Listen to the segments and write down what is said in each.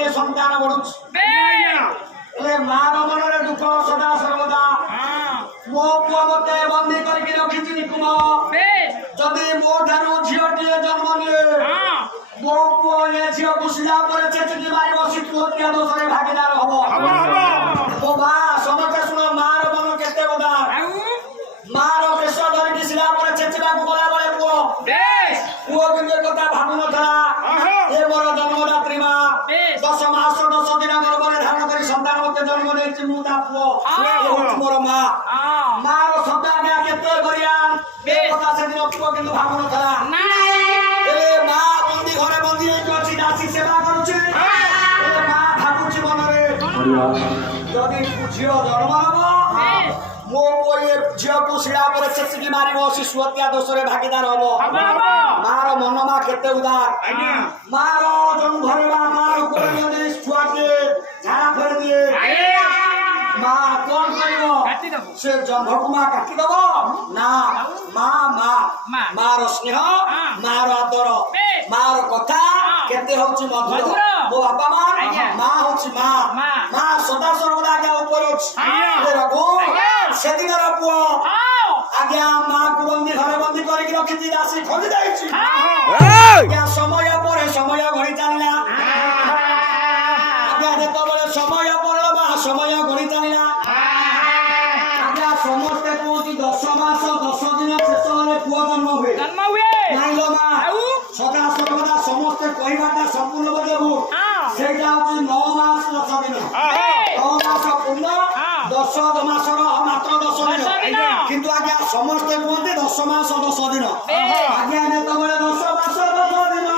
ଗୋଟିଏ ସନ୍ତାନ ବଢୁଛି ହେଲେ ମାର ମନରେ ଦୁଃଖ ସଦା ସର୍ବଦା ମୋ ପୁଅ ମତେ ବନ୍ଦୀ କରିକି ରଖିଛି ନିକୁମ ଯଦି ମୋ ଠାରୁ ଝିଅଟିଏ ଜନ୍ମ ନିଏ ମୋ ପୁଅ ଏ ଝିଅକୁ ସିଧା ପରେ ଚେଚିକି ମାରି ବସି ତୁ ହତ୍ୟା ଦୋଷରେ ଭାଗିଦାର ହବ ମୋ ମା ସମସ୍ତେ ଶୁଣ ମାର ମନ କେତେ ବଦା ମାର ବେଶ ଧରିକି ସିଧା ପରେ ଚେଚିବାକୁ ଗଲାବେଳେ ପୁଅ କିନ୍ତୁ କଥା ଭାବୁନଥିଲା ଏ ମୋର ଜନ୍ମଦାତ୍ରୀ ମା 10 ମାସ 10 ଦିନ ଗର୍ଭରେ ଧାରଣ କରି ସନ୍ତାନ ମତେ ଜନ୍ମ ଦେଇଛି ମୁଁ ତା ପୁଅ ମୋର ମା ମାର ଶବ୍ଦ ଆଜ୍ଞା କେତେ କରିବା ଏ କଥା ସେଦିନ ପୁଅ କିନ୍ତୁ ଭାବୁନଥିଲା ମା ବନ୍ଦୀ ଘରେ ବନ୍ଦୀ ହେଇକି ଅଛି ଦାସୀ ସେବା କରୁଛି ମା ଭାବୁଛି ମନରେ ଯଦି ଝିଅ ଜନ୍ମ ହବ ମୋ ପୁଅ ଏ ଝିଅକୁ ଶିଳା ପରେ ଚେଚିକି ମାରିବ ଶିଶୁ ହତ୍ୟା ଦୋଷରେ ଭାଗିଦାର ହବ ମାର ମନ ମା କେତେ ଉଦାର ମାର ଜନ୍ମରେ ମାର କୋଳରେ ଛୁଆଟିଏ ଝାଡ଼ା ଫେରି ଦିଏ ମା କଣ କରିବ ସେ ଜନ୍ମକୁ ମା କାଟିଦବ ନା ମା ମା ମାର ସ୍ନେହ ମାର ଆଦର ମାର କଥା କେତେ ହଉଛି ମଧୁର ମୋ ବାପା ମା ମା ହଉଛି ମା ମା ସଦା ସର୍ବଦା ଆଜ୍ଞା ଉପରେ ଅଛି ରଘୁ ସେଦିନର ପୁଅ ଆଜ୍ଞା ମା କୁ ବନ୍ଦୀ ଘରେ ବନ୍ଦୀ କରିକି ରଖିଛି ଦାସୀ ଖୋଜି ଦେଇଛି ଆଜ୍ଞା ସମୟ ପରେ ସମୟ ଘଡ଼ି ଚାଲିଲା ଆଜ୍ଞା ଯେତେବେଳେ ସମୟ ପଡ଼ିଲ ବା ସମୟ ଘଡ଼ି ଚାଲିଲା ଆଜ୍ଞା ସମସ୍ତେ କୁହନ୍ତି 10 ମାସ 10 ଦିନ ଶେଷ ହେଲେ ପୁଅ ଜନ୍ମ ହୁଏ ନାଇଁଲୋ ମା ସଦା ସର୍ବଦା ସମସ୍ତେ କହିବାଟା ସମ୍ପୂର୍ଣ୍ଣ ବୋଧେ ଭୁଲ ସେଇଟା ହଉଛି 9 ମାସ 10 ଦିନ 9 ମାସ ପୂର୍ଣ୍ଣ 10 ମାସର ମାତ୍ର 10 ଦିନ କିନ୍ତୁ ଆଜ୍ଞା ସମସ୍ତେ କୁହନ୍ତି 10 ମାସ 10 ଦିନ ଆଜ୍ଞା ଯେତେବେଳେ 10 ମାସ 10 ଦିନ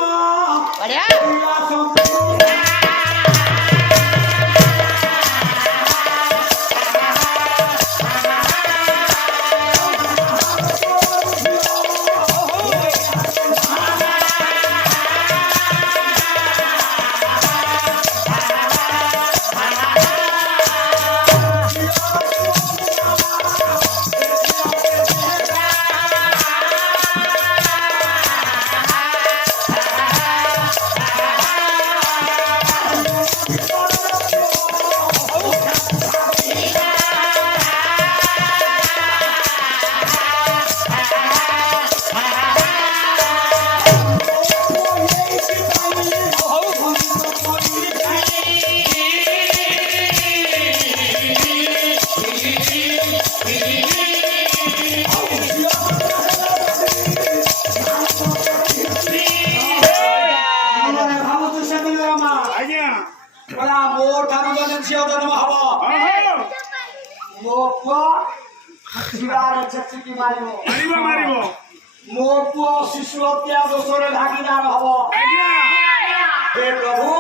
ମୋ ଠାରୁ ଯଦି ଝିଅ ଜନ୍ମ ହବ ମୋ ପୁଅ ଶିଳାରେ ଛେଚିକି ମାରିବ ମୋ ପୁଅ ଶିଶୁ ହତ୍ୟା ଦୋଷରେ ଭାଗିଦାର ହବ ହେ ପ୍ରଭୁ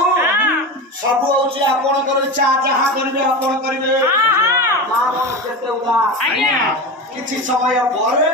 ସବୁ ହଉଛି ଆପଣଙ୍କର ଇଚ୍ଛା ଯାହା କରିବେ ଆପଣ କରିବେ ମା ମନ କେତେ ଉଦାର କିଛି ସମୟ ପରେ